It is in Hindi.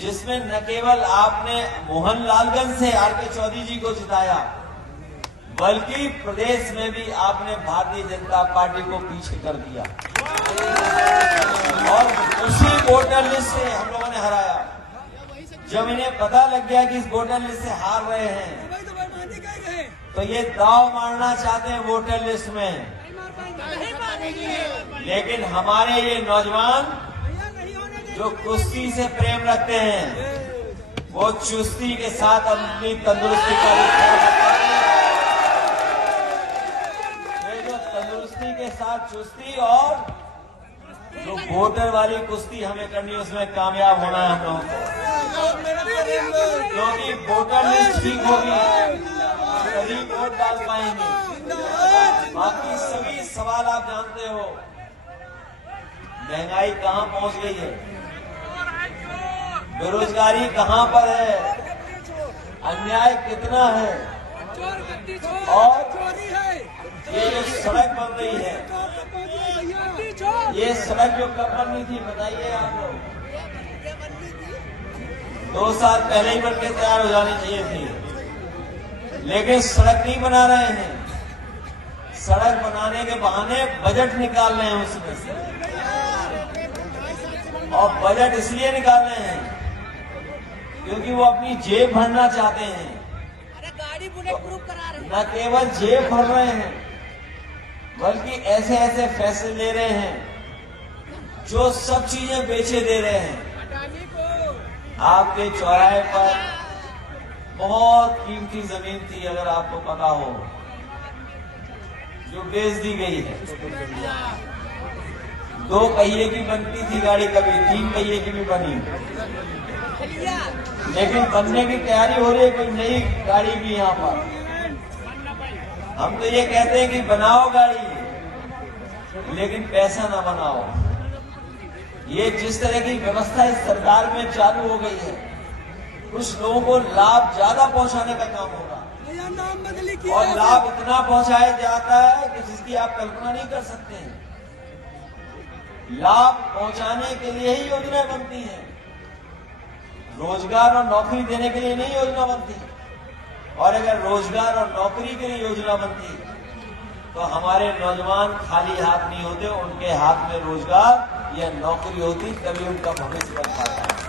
जिसमें न केवल आपने मोहनलालगंज से आरके चौधरी जी को जिताया, बल्कि प्रदेश में भी आपने भारतीय जनता पार्टी को पीछे कर दिया और उसी वोटर लिस्ट से हम लोगों ने हराया। जब इन्हें पता लग गया कि इस वोटर लिस्ट से हार रहे हैं, तो ये दांव मारना चाहते हैं वोटर लिस्ट में। लेकिन हमारे ये नौजवान जो कुश्ती से प्रेम रखते हैं, वो चुस्ती के साथ अपनी तंदुरुस्ती का ख्याल रखते हैं। ये जो तंदुरुस्ती के साथ चुस्ती और जो वोटर वाली कुश्ती हमें करनी, उसमें कामयाब होना है हम लोगों को, क्योंकि वोटर लिस्ट ठीक होगी तभी वोट डाल पाएंगे। बाकी सभी सवाल आप जानते हो। महंगाई कहां पहुंच गई है, बेरोजगारी कहां पर है, अन्याय कितना है, और ये जो सड़क बन रही है, ये सड़क जो कब बननी थी बताइए आप लोग? 2 साल पहले ही बनके तैयार हो जानी चाहिए थी, लेकिन सड़क नहीं बना रहे हैं। सड़क बनाने के बहाने बजट निकाल रहे हैं उसमें से, और बजट इसलिए निकाल रहे हैं क्योंकि वो अपनी जेब भरना चाहते हैं। गाड़ी बुलेट प्रूफ करा रहे हैं। न केवल जेब भर रहे हैं, बल्कि ऐसे ऐसे फैसले ले रहे हैं जो सब चीजें बेचे दे रहे हैं। आपके चौराहे पर बहुत कीमती जमीन थी, अगर आपको पता हो, जो बेच दी गई है। 2 पहिए की बनती थी गाड़ी, कभी 3 पहिए की भी बनी, लेकिन बनने की तैयारी हो रही है कोई नई गाड़ी भी यहाँ पर। हम तो ये कहते हैं कि बनाओ गाड़ी, लेकिन पैसा ना बनाओ। ये जिस तरह की व्यवस्था इस सरकार में चालू हो गई है, कुछ लोगों को लाभ ज्यादा पहुंचाने का काम होगा, और लाभ इतना पहुंचाया जाता है कि जिसकी आप कल्पना नहीं कर सकते हैं। लाभ पहुंचाने के लिए ही योजना बनती है, रोजगार और नौकरी देने के लिए नहीं योजना बनती। और अगर रोजगार और नौकरी के लिए योजना बनती तो हमारे नौजवान खाली हाथ नहीं होते, उनके हाथ में रोजगार या नौकरी होती, तभी उनका भविष्य बन पाता है।